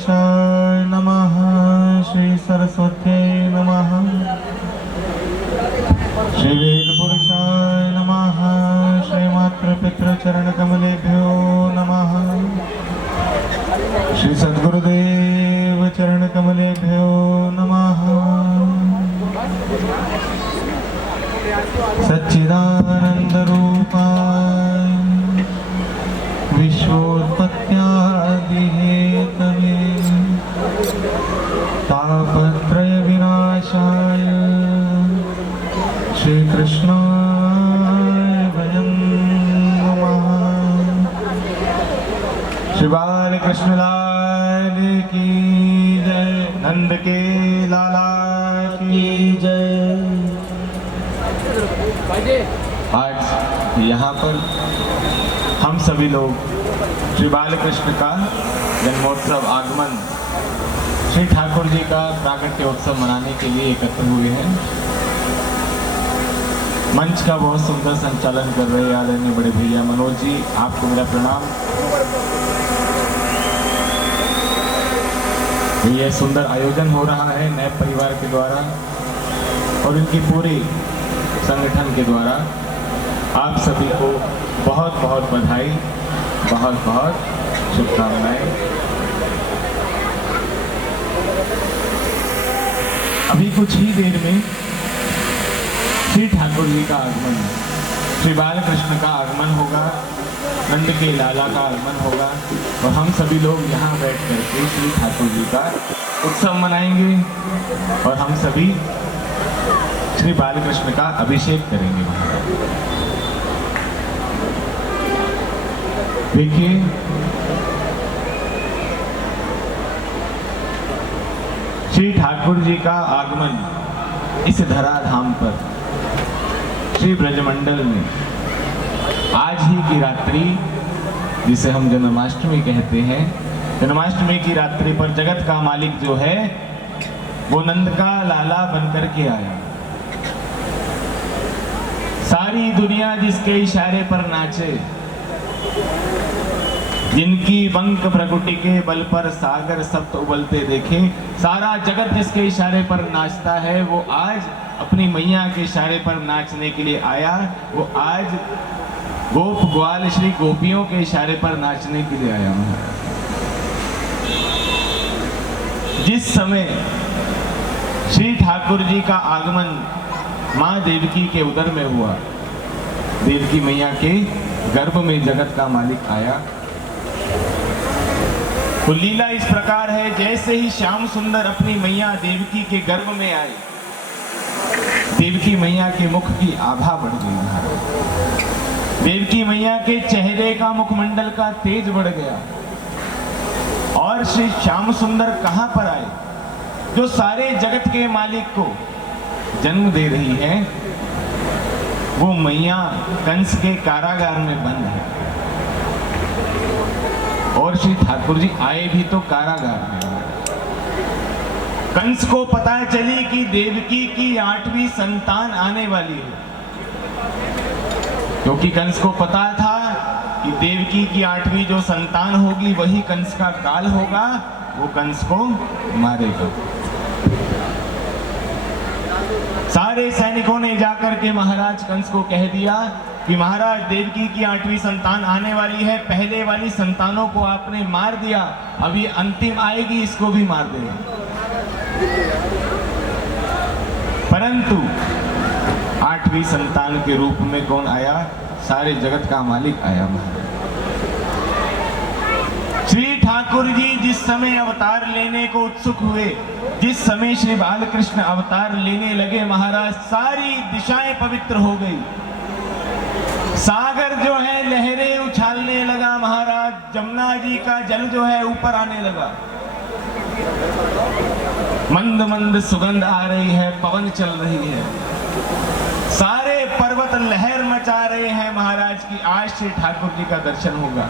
पुरुषाय नमः। श्री सरस्वती नमः। श्री वेद पुरुषाय नमः। श्री मातृ पितृ चरण कमलेभ्यो नमः। श्री सद्गुरुदेव चरण कमलेभ्यो नमः। सच्चिदानंद रूपाय विश्वोत्पत्त्यादि हेतवे तापत्रय विनाशाय श्री कृष्णाय वयं नमः। श्री बाल कृष्ण लाल की जय। नंद के लाला की जय। आज यहाँ पर हम सभी लोग श्री बालकृष्ण का जन्मोत्सव आगमन श्री ठाकुर जी का प्राकट्य उत्सव मनाने के लिए एकत्र हुए हैं। मंच का बहुत सुंदर संचालन कर रहे आदरणीय बड़े भैया मनोज जी, आपको मेरा प्रणाम। यह सुंदर आयोजन हो रहा है नए परिवार के द्वारा और इनकी पूरी संगठन के द्वारा। आप सभी को बहुत बहुत बधाई, बहुत बहुत शुभकामनाएं। अभी कुछ ही देर में श्री ठाकुर जी का आगमन, श्री बालकृष्ण का आगमन होगा, नंद के लाला का आगमन होगा और हम सभी लोग यहाँ बैठ करके श्री ठाकुर जी का उत्सव मनाएंगे और हम सभी श्री बालकृष्ण का अभिषेक करेंगे। देखिए, श्री ठाकुर जी का आगमन इस धराधाम पर श्री ब्रजमंडल में आज ही की रात्रि, जिसे हम जन्माष्टमी कहते हैं, जन्माष्टमी की रात्रि पर जगत का मालिक जो है वो नंद का लाला बनकर के आया। सारी दुनिया जिसके इशारे पर नाचे, जिनकी पंख भ्रकुटी के बल पर सागर सप्त उबलते देखे, सारा जगत जिसके इशारे पर नाचता है वो आज अपनी मैया के इशारे पर नाचने के लिए आया। वो आज गोप ग्वाल श्री गोपियों के इशारे पर नाचने के लिए आया। जिस समय श्री ठाकुर जी का आगमन माँ देवकी के उदर में हुआ, देवकी मैया के गर्भ में जगत का मालिक आया। तो लीला इस प्रकार है, जैसे ही श्याम सुंदर अपनी मैया देवकी के गर्भ में आए, देवकी मैया के मुख की आभा बढ़ गई। देवकी मैया के चेहरे का मुखमंडल का तेज बढ़ गया और श्री श्याम सुंदर कहां पर आए? जो सारे जगत के मालिक को जन्म दे रही है, वो मैया कंस के कारागार में बंद है और श्री ठाकुर जी आए भी तो कारागार में। कंस को पता चली कि देवकी की 8वीं संतान आने वाली है, क्योंकि कंस को पता था कि देवकी की 8वीं जो संतान होगी वही कंस का काल होगा, वो कंस को मारेगा। सारे सैनिकों ने जाकर के महाराज कंस को कह दिया कि महाराज देवकी की 8वीं संतान आने वाली है, पहले वाली संतानों को आपने मार दिया, अभी अंतिम आएगी, इसको भी मार देगा। परंतु 8वीं संतान के रूप में कौन आया? सारे जगत का मालिक आया महाराज। श्री ठाकुर जी जिस समय अवतार लेने को उत्सुक हुए, जिस समय श्री बालकृष्ण अवतार लेने लगे महाराज, सारी दिशाएं पवित्र हो गई। सागर जो है लहरें उछालने लगा महाराज, जमुना जी का जल जो है ऊपर आने लगा, मंद मंद सुगंध आ रही है, पवन चल रही है, सारे पर्वत लहर मचा रहे हैं महाराज की आज श्री ठाकुर जी का दर्शन होगा।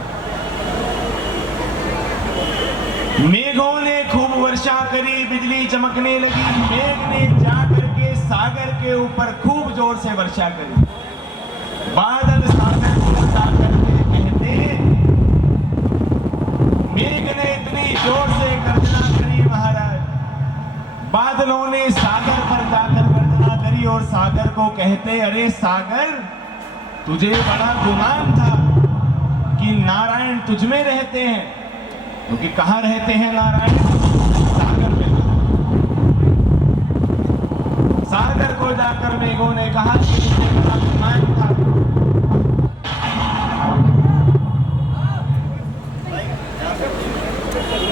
मेघों ने खूब वर्षा करी, बिजली चमकने लगी, मेघ ने जाकर के सागर के ऊपर खूब जोर से वर्षा करी। बादल सागर को जाकर के कहते, मेघ ने इतनी जोर से गर्जना बादलों ने सागर पर जाकर गर्जना करी और सागर को कहते, अरे सागर, तुझे बड़ा गुमान था कि नारायण तुझ में रहते हैं, क्योंकि कहां रहते हैं नारायण? सागर में। सागर को जाकर मेघों ने कहा कि तुझे बड़ा गुमान था।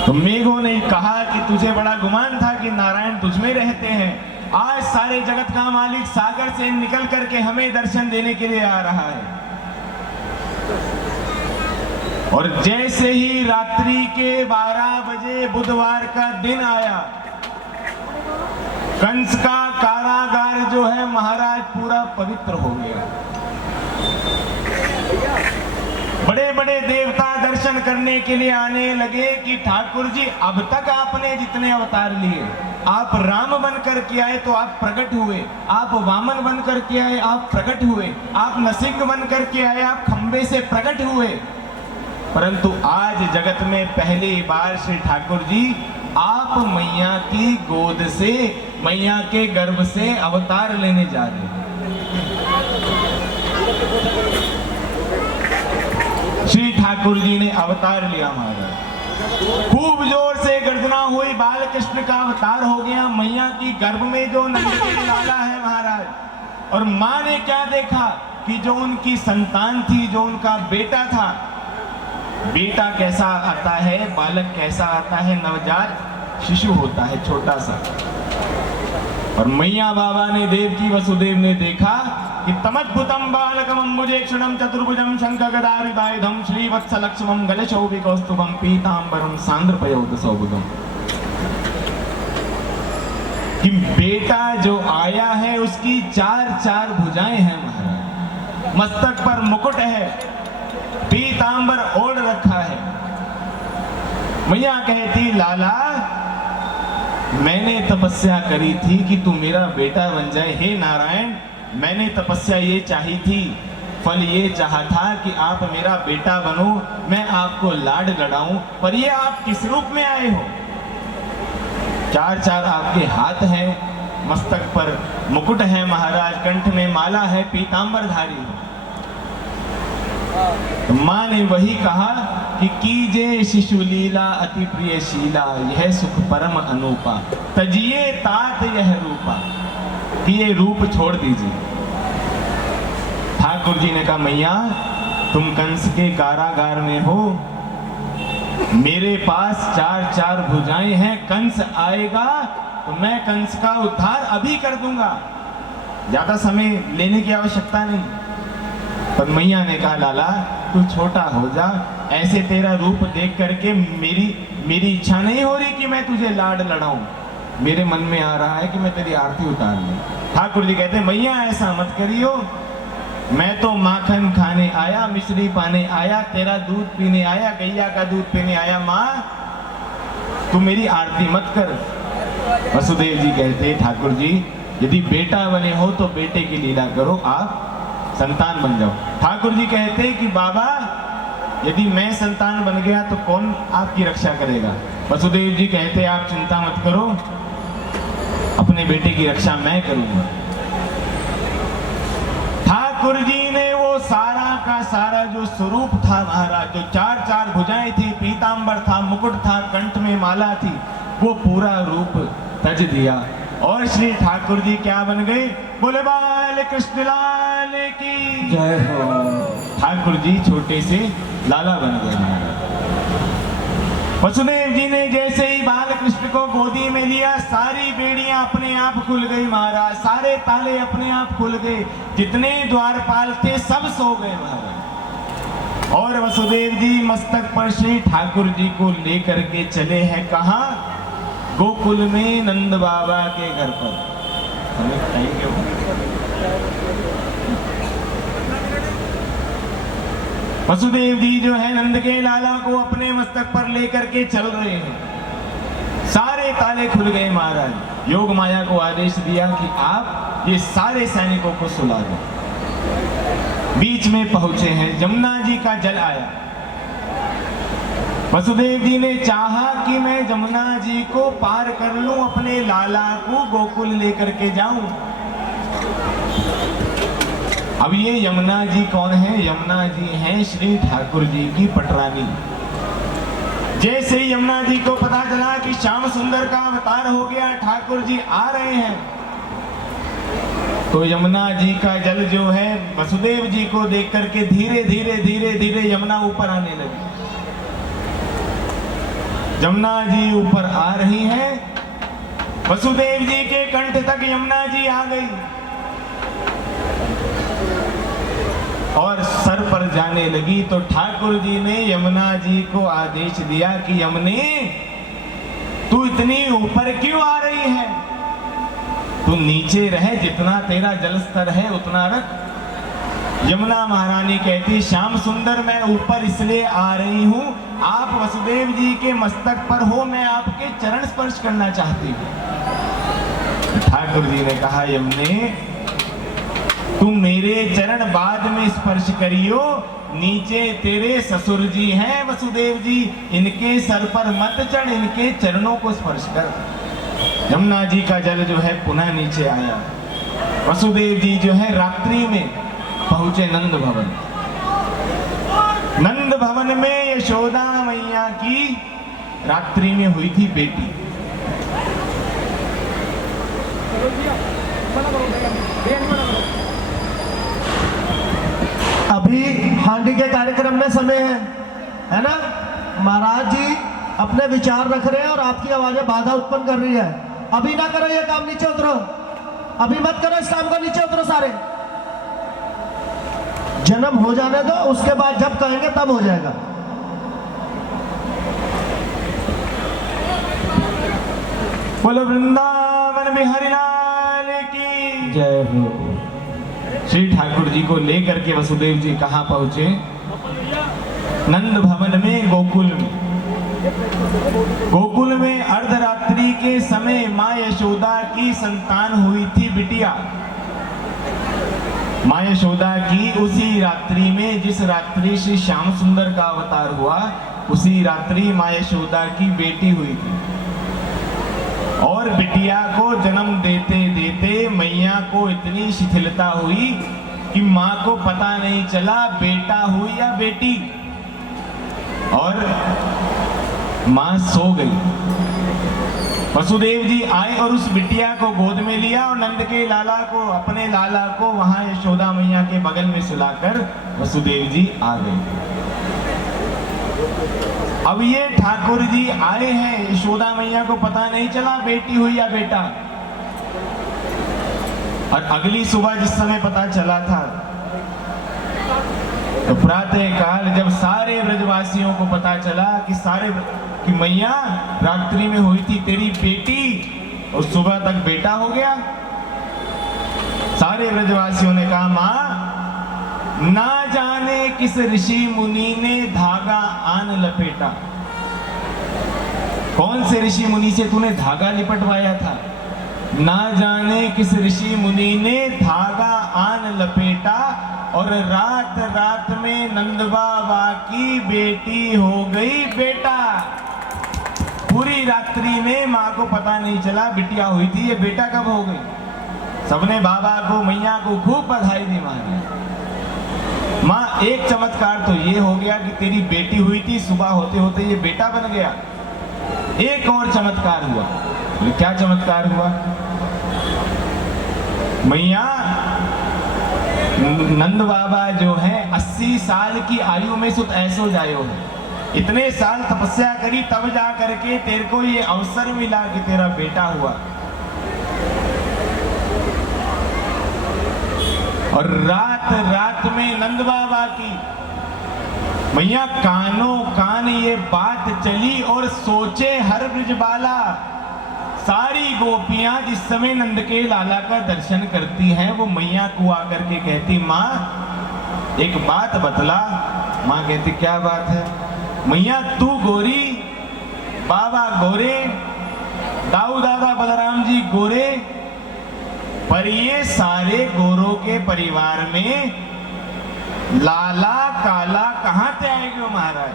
तो मेघों ने कहा कि तुझे बड़ा गुमान था कि नारायण तुझ में रहते हैं। आज सारे जगत का मालिक सागर से निकल करके हमें दर्शन देने के लिए आ रहा है। और जैसे ही रात्रि के 12 बजे बुधवार का दिन आया, कंस का कारागार जो है महाराज पूरा पवित्र हो गया। बड़े बड़े देवता दर्शन करने के लिए आने लगे कि ठाकुर जी, अब तक आपने जितने अवतार लिए, आप राम बनकर के आए तो आप प्रकट हुए, आप वामन बनकर के आए आप प्रकट हुए, आप नरसिंह बनकर के आए आप खंबे से प्रकट हुए, परंतु आज जगत में पहली बार श्री ठाकुर जी आप मैया की गोद से, मैया के गर्भ से अवतार लेने जा रहे हैं। श्री ठाकुर जी ने अवतार लिया महाराज। खूब जोर से गर्जना हुई, बाल कृष्ण का अवतार हो गया मैया की गर्भ में जो नंद के लाला है महाराज। और माँ ने क्या देखा कि जो उनकी संतान थी, जो उनका बेटा था, बेटा कैसा आता है, बालक कैसा आता है, नवजात शिशु होता है छोटा सा। और मैया बाबा ने, देवकी वसुदेव ने देखा कि तमद्भुतम बालकम अम्बुजेक्षणम चतुर्भुजम शंखगदायुधायुधम श्रीवत्सलक्ष्मम गलशोभिकौस्तुभम पीतांबरम सांद्रपयोदसौभुजम। कि बेटा जो आया है उसकी 4 भुजाएं हैं महाराज, मस्तक पर मुकुट है, पीतांबर ओढ़ रखा है। मैया कहती, लाला मैंने तपस्या करी थी कि तू मेरा बेटा बन जाए। हे नारायण, मैंने तपस्या ये चाही थी, फल ये चाहा था कि आप मेरा बेटा बनो, मैं आपको लाड लड़ाऊं, पर ये आप किस रूप में आए हो? 4 आपके हाथ हैं, मस्तक पर मुकुट है महाराज, कंठ में माला है, पीतांबरधारी हो। माँ ने वही कहा कि कीजे शिशु लीला अति प्रिय शीला, यह सुख परम अनूपा, तजिए तात यह रूपा, कि ये रूप छोड़ दीजिए। ठाकुर जी ने कहा, मैया तुम कंस के कारागार में हो, मेरे पास 4 भुजाएं हैं, कंस आएगा तो मैं कंस का उद्धार अभी कर दूंगा, ज्यादा समय लेने की आवश्यकता नहीं। पर मैया ने कहा, लाला तू छोटा हो जा, ऐसे तेरा रूप देख करके मेरी इच्छा नहीं हो रही कि मैं तुझे लाड लड़ाऊं, मेरे मन में आ रहा है कि मैं तेरी आरती उतार लूं। ठाकुर जी कहते, मैया ऐसा मत करियो, मैं तो माखन खाने आया, मिश्री पाने आया, तेरा दूध पीने आया, गैया का दूध पीने आया। माँ तू मेरी आरती मत कर। वसुदेव जी कहते, ठाकुर जी यदि बेटा बने हो तो बेटे की लीला करो, आप संतान बन जाओ। ठाकुर जी कहते कि बाबा यदि मैं संतान बन गया तो कौन आपकी रक्षा करेगा? वसुदेव जी कहते, आप चिंता मत करो, अपने बेटे की रक्षा मैं करूंगा। ठाकुर जी ने वो सारा का सारा जो स्वरूप था महाराज, जो 4 भुजाएं थी, पीतांबर था, मुकुट था, कंठ में माला थी, वो पूरा रूप तज दिया। और श्री ठाकुर जी क्या बन गए? बोले बाल कृष्ण लाल की जय हो। ठाकुर जी छोटे से लाला बन गए महाराज। वसुदेव जी ने जैसे ही बाल कृष्ण को गोदी में लिया, सारी बेड़ियां अपने आप खुल गई महाराज, सारे ताले अपने आप खुल गए, जितने द्वारपाल थे सब सो गए महाराज। और वसुदेव जी मस्तक पर श्री ठाकुर जी को लेकर के चले हैं कहाँ? गोकुल में नंद बाबा के घर पर। हमें बताइए वसुदेव जी जो है नंद के लाला को अपने मस्तक पर लेकर के चल रहे हैं, सारे ताले खुल गए महाराज। योग माया को आदेश दिया कि आप ये सारे सैनिकों को सुला दो। बीच में पहुंचे हैं, यमुना जी का जल आया, वसुदेव जी ने चाहा कि मैं यमुना जी को पार कर लूं, अपने लाला को गोकुल लेकर के जाऊं। अब ये यमुना जी कौन है? यमुना जी हैं श्री ठाकुर जी की पटरानी। जैसे ही यमुना जी को पता चला कि श्याम सुंदर का अवतार हो गया, ठाकुर जी आ रहे हैं, तो यमुना जी का जल जो है वसुदेव जी को देख करके धीरे धीरे धीरे धीरे यमुना ऊपर आने लगी। यमुना जी ऊपर आ रही हैं, वसुदेव जी के कंठ तक यमुना जी आ गई और सर पर जाने लगी। तो ठाकुर जी ने यमुना जी को आदेश दिया कि यमुने, तू इतनी ऊपर क्यों आ रही है? तू नीचे रह, जितना तेरा जल स्तर है उतना रख। यमुना महारानी कहती, श्याम सुंदर मैं ऊपर इसलिए आ रही हूं, आप वसुदेव जी के मस्तक पर हो, मैं आपके चरण स्पर्श करना चाहती हूं। ठाकुर जी ने कहा, यमुने तुम मेरे चरण बाद में स्पर्श करियो, नीचे तेरे ससुर जी हैं वसुदेव जी, इनके सर पर मत चढ़, इनके चरणों को स्पर्श कर। यमुना जी का जल जो है पुनः नीचे आया। वसुदेव जी जो है रात्रि में पहुंचे नंद भवन। नंद भवन में यशोदा मैया की रात्रि में हुई थी बेटी। अभी हांडी के कार्यक्रम में समय है ना? महाराज जी अपने विचार रख रहे हैं और आपकी आवाजें बाधा उत्पन्न कर रही है। अभी ना करो ये काम, नीचे उतरो, अभी मत करो इस काम को, नीचे उतरो सारे। जन्म हो जाने दो, उसके बाद जब कहेंगे तब हो जाएगा। बोलो वृंदावन बिहारी लाल की जय हो। श्री ठाकुर जी को लेकर के वसुदेव जी कहां पहुंचे? नंद भवन में, गोकुल में। गोकुल में अर्धरात्रि के समय मां यशोदा की संतान हुई थी बिटिया। मां यशोदा की उसी रात्रि में, जिस रात्रि श्री श्याम सुंदर का अवतार हुआ, उसी रात्रि मां यशोदा की बेटी हुई थी। और बिटिया को जन्म देते देते मैया को इतनी शिथिलता हुई कि मां को पता नहीं चला बेटा हुई या बेटी, और मां सो गई। वसुदेव जी आए और उस बिटिया को गोद में लिया और नंद के लाला को, अपने लाला को वहां यशोदा मैया के बगल में सुलाकर वसुदेव जी आ गए। अब ये ठाकुर जी आए हैं, यशोदा मैया को पता नहीं चला बेटी हुई या बेटा। और अगली सुबह जिस समय पता चला था, तो प्रातः काल जब सारे ब्रजवासियों को पता चला कि मैया रात्रि में हुई थी तेरी बेटी और सुबह तक बेटा हो गया, सारे ब्रजवासियों ने कहा, मां ना जाने किस ऋषि मुनि ने धागा आन लपेटा। कौन से ऋषि मुनि से तूने धागा लिपटवाया था? ना जाने किस ऋषि मुनि ने धागा आन लपेटा और रात रात में नंद बाबा की बेटी हो गई बेटा। पूरी रात्रि में माँ को पता नहीं चला बिटिया हुई थी, ये बेटा कब हो गई। सबने बाबा को, मैया को खूब बधाई दी। माँ एक चमत्कार तो ये हो गया कि तेरी बेटी हुई थी, सुबह होते होते ये बेटा बन गया। एक और चमत्कार हुआ। क्या चमत्कार हुआ? मैया नंद बाबा जो है 80 साल की आयु में सुत ऐसो जायो है। इतने साल तपस्या करी तब जा करके तेरे को ये अवसर मिला कि तेरा बेटा हुआ। और रात रात में नंद बाबा की मैया कानों कान ये बात चली और सोचे हर ब्रजबाला। सारी गोपियां जिस समय नंद के लाला का दर्शन करती हैं, वो मैया को आकर के कहती, माँ एक बात बतला। माँ कहती, क्या बात है? मैया तू गोरी, बाबा गोरे, दाऊ दादा बलराम जी गोरे, पर ये सारे गोरों के परिवार में लाला काला कहां से आएंगे महाराज?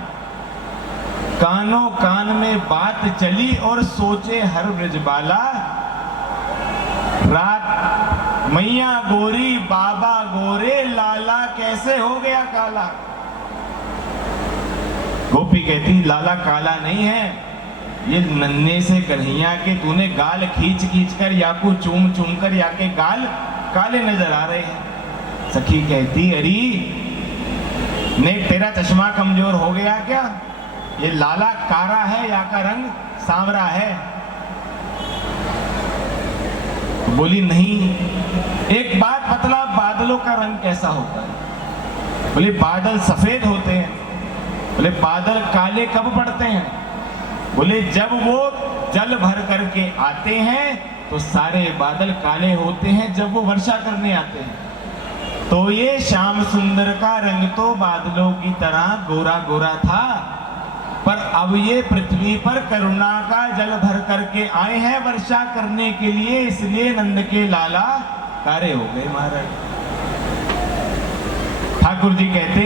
कानों कान में बात चली और सोचे हर ब्रजबाला, रात मैया गोरी बाबा गोरे, लाला कैसे हो गया काला। गोपी कहती लाला काला नहीं है, ये नन्हे से कन्हैया के तूने गाल खींच खींच कर या को चूम चूम कर या के गाल काले नजर आ रहे हैं। सखी कहती अरे ने तेरा चश्मा कमजोर हो गया क्या, ये लाला कारा है या का रंग सांवरा है। बोली नहीं, एक बात बतला, बादलों का रंग कैसा होता है। बोले बादल सफेद होते हैं। बोले बादल काले कब पड़ते हैं। बोले जब वो जल भर करके आते हैं तो सारे बादल काले होते हैं, जब वो वर्षा करने आते हैं। तो ये श्याम सुंदर का रंग तो बादलों की तरह गोरा गोरा था, पर अब ये पृथ्वी पर करुणा का जल भर करके आए हैं वर्षा करने के लिए, इसलिए नंद के लाला कारे हो गए महाराज। ठाकुर जी कहते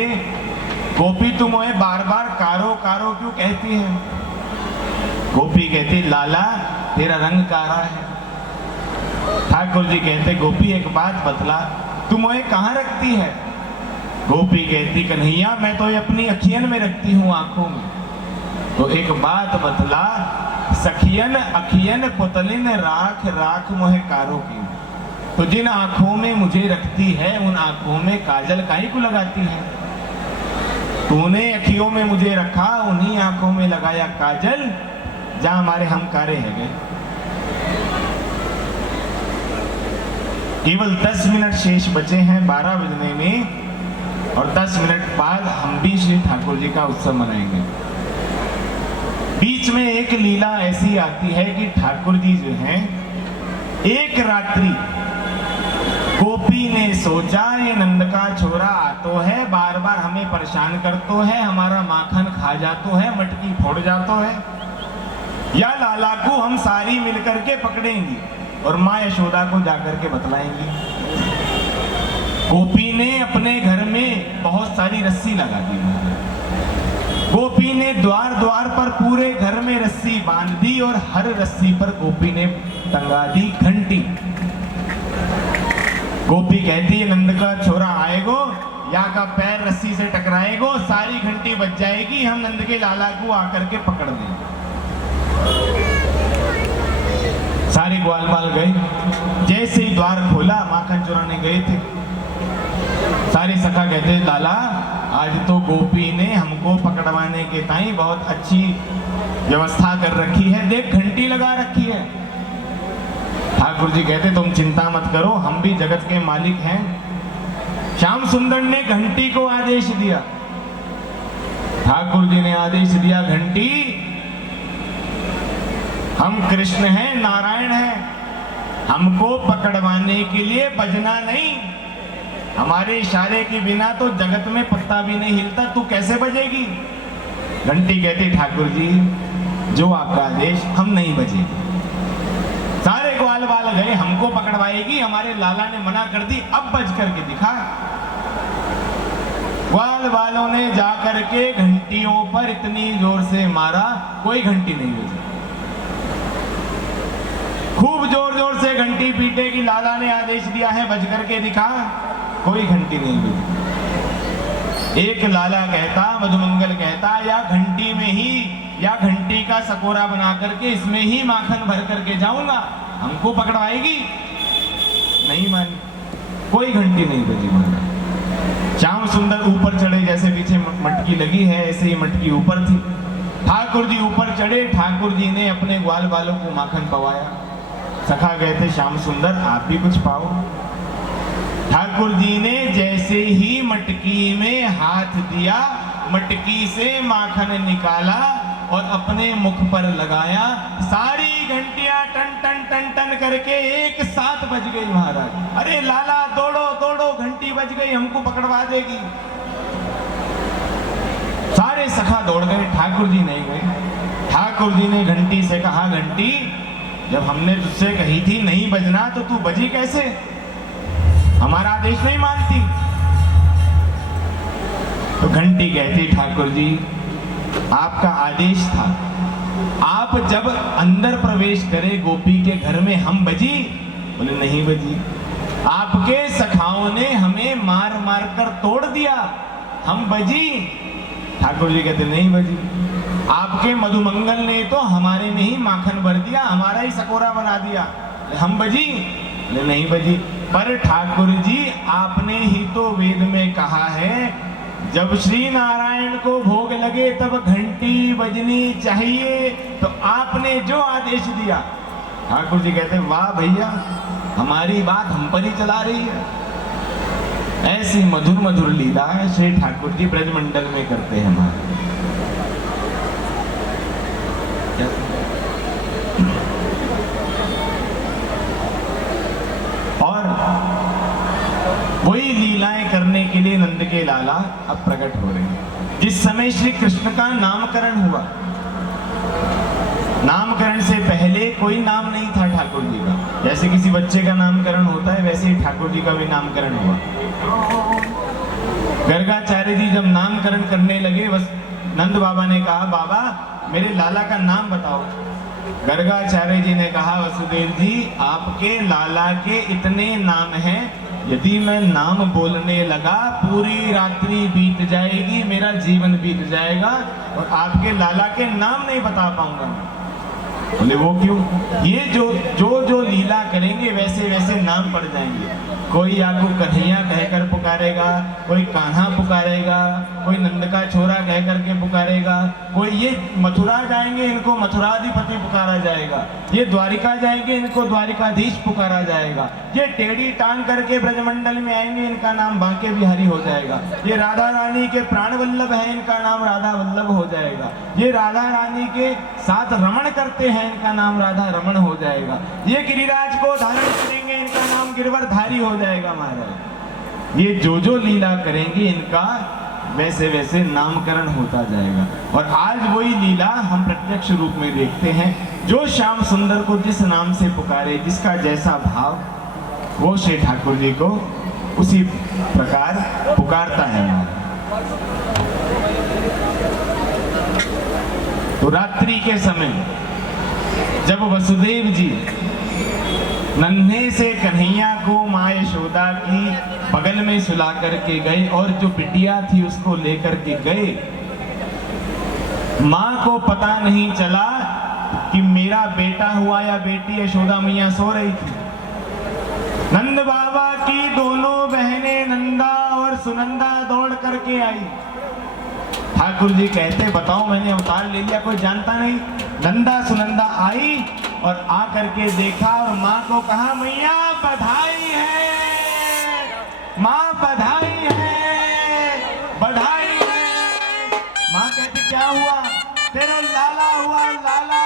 गोपी तुम हमें बार बार कारो कारो क्यों कहती है। गोपी कहती लाला तेरा रंग कारा है। ठाकुर जी कहते गोपी एक बात बतला, तुम हमें कहाँ रखती है। गोपी कहती कन्हैया मैं तो ये अपनी अखियन में रखती हूँ, आंखों में। तो एक बात बतला, सखियन अखियन पुतलिन राख राख मोहे कारो की। तो जिन आंखों में मुझे रखती है उन आंखों में काजल काहे को लगाती है। तूने अखियों में मुझे रखा, उन्हीं आंखों में लगाया काजल, जहां हमारे हम कारे है गए। केवल 10 मिनट शेष बचे हैं 12 बजने में, और 10 मिनट बाद हम भी श्री ठाकुर जी का उत्सव मनाएंगे। बीच में एक लीला ऐसी आती है कि ठाकुर जी जो हैं, एक रात्रि गोपी ने सोचा ये नंद का छोरा आतो है, बार बार हमें परेशान करतो है, हमारा माखन खा जातो है, मटकी फोड़ जातो है, या लाला को हम सारी मिलकर के पकड़ेंगी और माँ यशोदा को जाकर के बतलाएंगी। गोपी ने अपने घर में बहुत सारी रस्सी लगा दी। गोपी ने द्वार द्वार पर पूरे घर में रस्सी बांध दी और हर रस्सी पर गोपी ने टंगा दी घंटी। गोपी कहती है नंद का छोरा आएगो या का पैर रस्सी से टकराएगो, सारी घंटी बज जाएगी, हम नंद के लाला को आकर के पकड़ देंगे। सारे ग्वाल बाल गए, जैसे ही द्वार खोला माखन चुराने गए थे। सारे सखा कहते लाला आज तो गोपी ने हमको पकड़वाने के ताई बहुत अच्छी व्यवस्था कर रखी है, देख घंटी लगा रखी है। ठाकुर जी कहते तुम चिंता मत करो, हम भी जगत के मालिक हैं। श्याम सुंदर ने घंटी को आदेश दिया। ठाकुर जी ने आदेश दिया घंटी, हम कृष्ण हैं, नारायण हैं, हमको पकड़वाने के लिए बजना नहीं, हमारे इशारे के बिना तो जगत में पत्ता भी नहीं हिलता, तू कैसे बजेगी। घंटी कहती ठाकुर जी जो आपका आदेश, हम नहीं बजेगी। सारे ग्वाल बाल गए, हमको पकड़वाएगी, हमारे लाला ने मना कर दी, अब बज करके दिखा। ग्वाल बालों ने जाकर के घंटियों पर इतनी जोर से मारा, कोई घंटी नहीं बजी। खूब जोर जोर से घंटी पीटे कि लाला ने आदेश दिया है, बज करके दिखा, कोई घंटी नहीं बजी। एक लाला कहता, मधुमंगल कहता, या घंटी में ही, या घंटी का सकोरा बना करके इसमें ही माखन भर करके जाऊंगा, हमको पकड़वाएगी। नहीं मानी, कोई घंटी नहीं बजी। माना श्याम सुंदर ऊपर चढ़े, जैसे पीछे मटकी लगी है ऐसे ही मटकी ऊपर थी। ठाकुर जी ऊपर चढ़े, ठाकुर जी ने अपने ग्वाल बालों को माखन पवाया। सखा गए थे श्याम सुंदर आप भी कुछ पाओ। ठाकुर जी ने जैसे ही मटकी में हाथ दिया, मटकी से माखन निकाला और अपने मुख पर लगाया, सारी घंटियां टन टन टन टन करके एक साथ बज गई। महाराज अरे लाला दौड़ो दौड़ो, घंटी बज गई, हमको पकड़वा देगी। सारे सखा दौड़ गए, ठाकुर जी नहीं गए। ठाकुर जी ने घंटी से कहा घंटी जब हमने तुझसे कही थी नहीं बजना तो तू बजी कैसे, हमारा आदेश नहीं मानती। तो घंटी कहती ठाकुर जी आपका आदेश था। आप जब अंदर प्रवेश करे गोपी के घर में, हम बजी? बोले नहीं बजी। आपके सखाओं ने हमें मार मार कर तोड़ दिया, हम बजी? ठाकुर जी कहते नहीं बजी। आपके मधुमंगल ने तो हमारे में ही माखन भर दिया, हमारा ही सकोरा बना दिया, हम बजी? बोले नहीं बजी। पर ठाकुर जी आपने ही तो वेद में कहा है, जब श्री नारायण को भोग लगे तब घंटी बजनी चाहिए, तो आपने जो आदेश दिया। ठाकुर जी कहते वाह भैया, हमारी बात हम पर ही चला रही है। ऐसी मधुर मधुर लीला है श्री ठाकुर जी ब्रजमंडल में करते हैं हमारे। और वही लीलाएं करने के लिए नंद के लाला अब प्रकट हो रहे हैं। जिस समय श्री कृष्ण का नामकरण हुआ, नामकरण से पहले कोई नाम नहीं था ठाकुर जी का। जैसे किसी बच्चे का नामकरण होता है, वैसे ही ठाकुर जी का भी नामकरण हुआ। गर्गाचार्य जी जब नामकरण करने लगे, बस नंद बाबा ने कहा बाबा मेरे लाला का नाम बताओ। गर्गाचार्य जी ने कहा वसुदेव जी आपके लाला के इतने नाम हैं, यदि मैं नाम बोलने लगा पूरी रात्रि बीत जाएगी, मेरा जीवन बीत जाएगा और आपके लाला के नाम नहीं बता पाऊंगा। बोले वो क्यों? ये जो लीला करेंगे वैसे वैसे नाम पड़ जाएंगे। कोई आपको कन्हैया कहकर पुकारेगा, कोई कान्हा पुकारेगा, कोई नंद का छोरा कह करके पुकारेगा, कोई ये मथुरा जाएंगे इनको मथुराधिपति पुकारा जाएगा, ये द्वारिका जाएंगे इनको द्वारिकाधीश पुकारा जाएगा, ये टेढ़ी टांग करके ब्रजमंडल में आएंगे इनका नाम बांके बिहारी हो जाएगा, ये राधा रानी के प्राण वल्लभ है इनका नाम राधा वल्लभ हो जाएगा, ये राधा रानी के साथ रमण करते हैं इनका नाम राधा रमण हो जाएगा, ये गिरिराज को धारण करेंगे इनका नाम गिरवरधारी हो जाएगा महाराज। ये जो लीला करेंगे इनका वैसे वैसे नामकरण होता जाएगा। और आज वही लीला हम प्रत्यक्ष रूप में देखते हैं। जो श्याम सुंदर को जिस नाम से पुकारे, जिसका जैसा भाव, वो श्री ठाकुर जी को उसी प्रकार पुकारता है महाराज। तो रात्रि के समय जब वसुदेव जी नन्हे से कन्हैया को माँ यशोदा की बगल में सुला करके गए और जो बिटिया थी उसको लेकर के गए, माँ को पता नहीं चला कि मेरा बेटा हुआ या बेटी। यशोदा मैया सो रही थी। नंद बाबा की दोनों बहनें नंदा और सुनंदा दौड़ करके आई। ठाकुर जी कहते बताओ मैंने अवतार ले लिया, कोई जानता नहीं। नंदा सुनंदा आई और आ करके देखा और माँ को कहा मैया बधाई है, माँ बधाई है, बधाई है। माँ कहती क्या हुआ? तेरा लाला हुआ, लाला